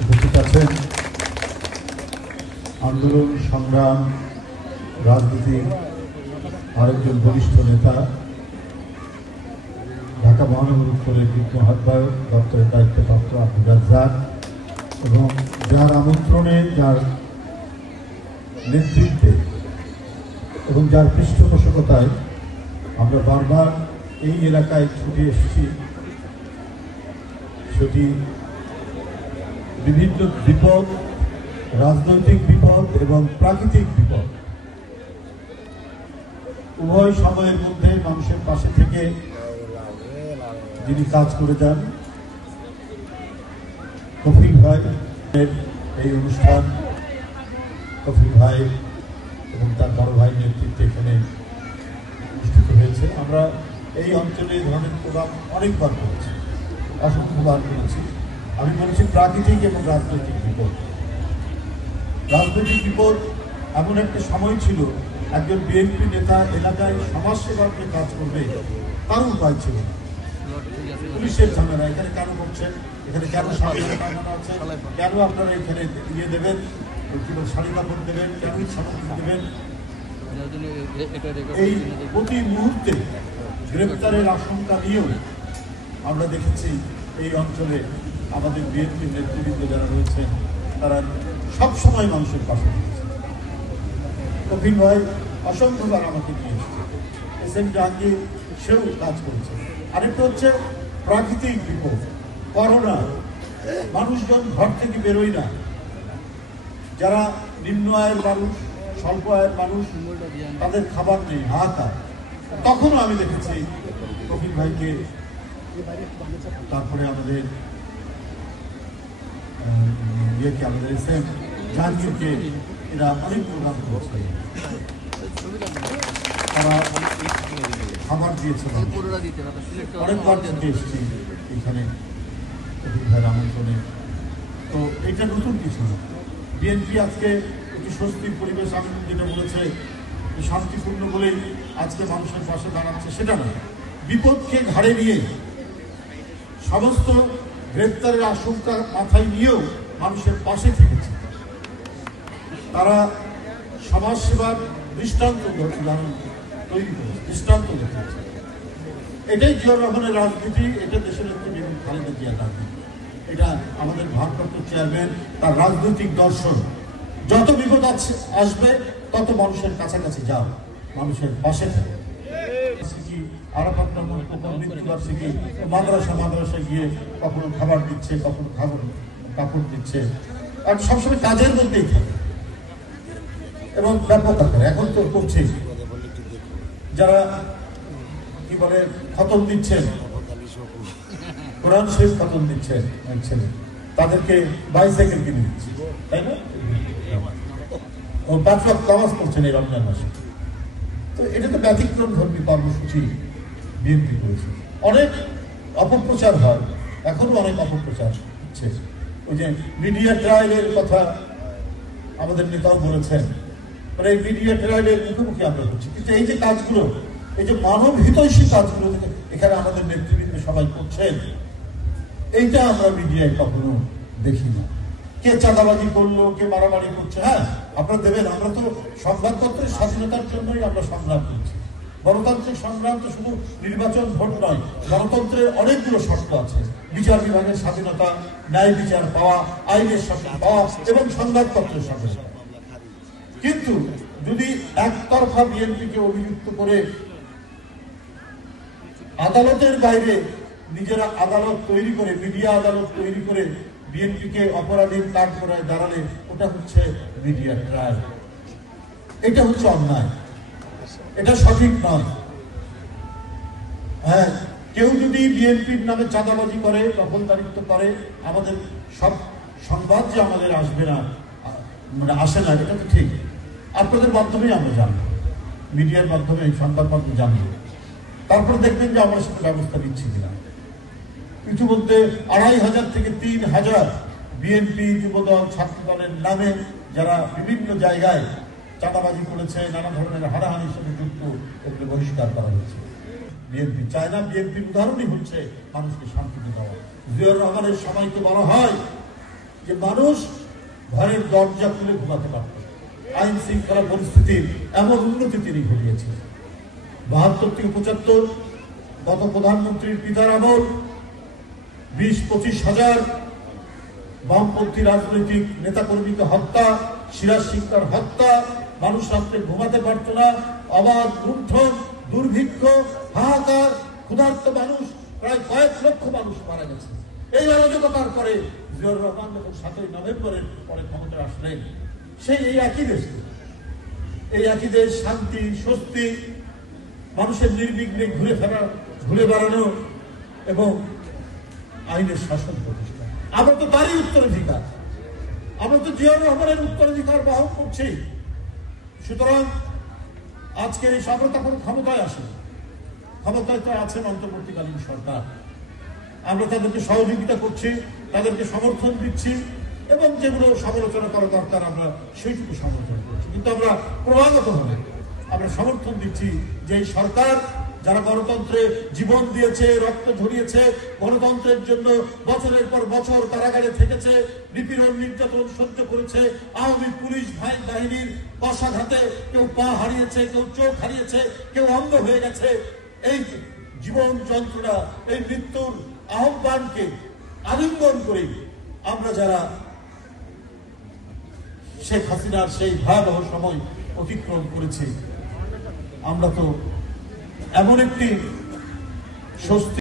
উপস্থিত আছেন। আন্দোলন, সংগ্রাম রাজনীতির আরেকজন বরিষ্ঠ নেতা, ঢাকা মহানগর উত্তরের যুগ্ম আহ্বায়ক দপ্তরের দায়িত্বপ্রাপ্ত আব্দুল রাজ্জাক এবং যার আমন্ত্রণে, যার নেতৃত্বে এবং যার পৃষ্ঠপোষকতায় আমরা বারবার এই এলাকায় ছুটে এসেছি। সেটি বিভিন্ন বিপদ, রাজনৈতিক বিপদ এবং প্রাকৃতিক বিপদ। উভয় সময়ের মধ্যে মানুষের পাশে থেকে যিনি কাজ করে যান কফিল ভাই এই অনুষ্ঠান কফিল ভাই এবং তার বড় ভাই নেতৃত্বে এখানে অনুষ্ঠিত হয়েছে। আমরা এই অঞ্চলে এই ধরনের প্রোগ্রাম অনেকবার করেছি। অসংখ্যবার করেছি। আমি বলছি প্রাকৃতিক এবং রাজনৈতিক বিপদ। রাজনৈতিক বিপদ এমন একটা সময় ছিল, একজন বিএনপি নেতা এলাকায় সমাজসেবার নিয়ে কাজ করবে তার উপায় ছিল পুলিশের ঝামেলা, এখানে কেন করছেন, এখানে কেন আছে, কেন আপনারা এখানে ইয়ে দেবেন শাড়ি কাপড় দেবেন, কেন সামগ্রী দেবেন? এই প্রতি মুহূর্তে গ্রেপ্তারের আশঙ্কা নিয়েও আমরা দেখেছি এই অঞ্চলে আমাদের বিএনপি নেতৃবৃন্দ যারা রয়েছেন, তারা সবসময় মানুষের পাশে রয়েছে। কপিল ভাই অসংখ্যবার আমাকে নিয়ে এসেছে এস এম জাহাঙ্গীর সেও কাজ করছে আরেকটা হচ্ছে প্রাকৃতিক বিপদ, করোনা। মানুষজন ঘর থেকে বেরোয় না। যারা নিম্ন আয়ের মানুষ, স্বল্প আয়ের মানুষ, তাদের খাবার নেই হাহাকার তখনও আমি দেখেছি কপিল ভাইকে তারপরে আমাদের ইয়েকে আমাদের জাহাঙ্গীরকে এরা অনেক প্রোগ্রাম তারা খাবার দিয়েছে মানুষকে। অনেকবার এসেছি এখানে আমন্ত্রণে। তো এটা নতুন কিছু না। বিএনপি আজকে একটি স্বস্তির পরিবেশ আমি যেটা বলেছে, শান্তিপূর্ণ বলেই আজকে মানুষের পাশে দাঁড়াচ্ছে। সেটা না বিপদকে ঘাড়ে নিয়ে সমস্ত গ্রেপ্তারের আশঙ্কা মাথায় নিয়েও মানুষের পাশে থেকেছে। তারা সমাজসেবার দৃষ্টান্ত করেছে, দৃষ্টান্ত দেখিয়েছে এটাই জিয়াউর রহমানের রাজনীতি, এটা দেশের একটি বেগম খালেদা জিয়ার রাজনীতি। এটা আমাদের ভারপ্রাপ্ত চেয়ারম্যান, তার রাজনৈতিক দর্শন। যত বিপদ আছে, আসবে, তত মানুষের কাছাকাছি যাও, মানুষের পাশে থাকো। আরাফাত মৃত্যুবার্ষিকী, মাদ্রাসা, মাদ্রাসায় গিয়ে কখনো খাবার দিচ্ছে, কখনো খাবার কাপড় দিচ্ছে। আর সবসময় কাজের মধ্যেই থাকে। এবং ব্যাপক এখন তো করছে যারা, কি বলে, খতম দিচ্ছেন, কোরআন শরীফ খতম দিচ্ছেন ছেলে তাদেরকে বাইসাইকেল কিনে দিচ্ছে। তাই না? ও পাঁচ লাখ নামাজ পড়ছেন এই রমজান মাসে। তো এটা তো ব্যতিক্রম ধর্মী কর্মসূচি। বিএনপি করেছে অনেক অপপ্রচার হয়। এখনও অনেক অপপ্রচার হচ্ছে। ওই যে মিডিয়া ট্রায়ালের কথা আমাদের নেতাও বলেছেন। মানে এই মিডিয়া ট্রায়ালের মুখোমুখি আমরা করছি কিন্তু এই যে কাজগুলো, এই যে মানব হিতৈষী কাজগুলো এখানে আমাদের নেতৃবৃন্দ সবাই করছেন, এইটা আমরা মিডিয়ায় কখনো দেখি না। কে চাঁদাবাজি করল, কে মারামারি করছে হ্যাঁ আপনারা দেবেন। আমরা তো সংবাদপত্রের স্বাধীনতার জন্যই আমরা সংগ্রাম করছি। গণতান্ত্রিক সংগ্রাম তো শুধু নির্বাচন, ভোট নয়, গণতন্ত্রের অনেকগুলো শর্ত আছে। বিচার বিভাগের স্বাধীনতা, ন্যায় বিচার পাওয়া, আইনের শাসন পাওয়া এবং সংবাদপত্রের স্বাধীনতা কিন্তু যদি একতরফা বিএনপিকে অভিযুক্ত করে আদালতের বাইরে নিজেরা আদালত তৈরি করে, মিডিয়া আদালত তৈরি করে বিএনপিকে অপরাধীর কাঠ করায় দাঁড়ালে, ওটা হচ্ছে মিডিয়া ট্রায়াল। এটা হচ্ছে অন্যায়। এটা সঠিক নয় হ্যাঁ কেউ যদি বিএনপির নামে চাঁদাবাজি করে, দখলদারিত্ব করে, আমাদের সব সংবাদ যে আমাদের আসবে না মানে আসে না, এটা তো ঠিক। আপনাদের মাধ্যমেই আমরা জানব মিডিয়ার মাধ্যমে, সংবাদ মাধ্যম জানব তারপর দেখবেন যে আমরা সেটা ব্যবস্থা নিচ্ছি কিনা। ইতিমধ্যে আড়াই হাজার থেকে তিন হাজার বিএনপি যুবদল, ছাত্রদলের নামে যারা বিভিন্ন জায়গায় চাঁদাবাজি করেছে, নানা ধরনের হানাহানির সাথে যুক্ত এগুলো বহিষ্কার করা হয়েছে। বিএনপি চায় না, বিএনপির উদাহরণই হচ্ছে মানুষকে শান্তি দেওয়া। জিয়র রহমানের সময়কে বলা হয় যে মানুষ ঘরের দরজা খুলে ঘুমাতে পারত। আইন শৃঙ্খলা পরিস্থিতির এমন উন্নতি তিনি ঘটিয়েছেন। বাহাত্তর থেকে পঁচাত্তর, গত প্রধানমন্ত্রীর পিতার আমল, বিশ পঁচিশ হাজার বামপন্থী রাজনৈতিক নেতাকর্মীকে হত্যা, সিরাজ সিংকার হত্যা মানুষ রাত্রে ঘুমাতে পারত না, অবাধ লুণ্ঠন দুর্ভিক্ষ, হাহাকার, ক্ষুধার্ত মানুষ, প্রায় কয়েক লক্ষ মানুষ মারা গেছে। এই অরাজকতার পরে জিয়র রহমান যখন সাতই নভেম্বরের পরে ক্ষমতা আসলেন, সেই এই একই দেশে। এই একই দেশ, শান্তি, স্বস্তি, মানুষের নির্বিঘ্নে ঘুরে ফেরা ঘুরে বেড়ানো এবং আইনের শাসন প্রতিষ্ঠা। আমরা তো তারই উত্তরাধিকার। আমরা তো জিয়াউর রহমানের উত্তরাধিকার বহন করছি। সুতরাং আজকের এই সরকার তখন ক্ষমতায় আসে। ক্ষমতায় তো আছেন অন্তর্বর্তীকালীন সরকার। আমরা তাদেরকে সহযোগিতা করছি, তাদেরকে সমর্থন দিচ্ছি এবং যেগুলো সমালোচনা করা দরকার, আমরা সেইটুকু সমর্থন করছি। কিন্তু আমরা ক্রমাগত ভাবে আমরা সমর্থন দিচ্ছি যে এই সরকার যারা গণতন্ত্রে জীবন দিয়েছে, রক্ত ঝরিয়েছে, গণতন্ত্রের জন্য বছরের পর বছর কারাগারে থেকেছে, নিপীড়ন, নির্যাতন সহ্য করেছে, আওয়ামী পুলিশ ভাই বাহিনীর কষাঘাতে কেউ পা হারিয়েছে, কেউ চোখ হারিয়েছে, কেউ অন্ধ হয়ে গেছে। এই জীবন যন্ত্রণা, এই মৃত্যুর আহ্বানকে আলিঙ্গন করে আমরা যারা শেখ হাসিনার সেই ভয়াবহ সময় অতিক্রম করেছি, আমরা তো এমন একটি স্বস্তি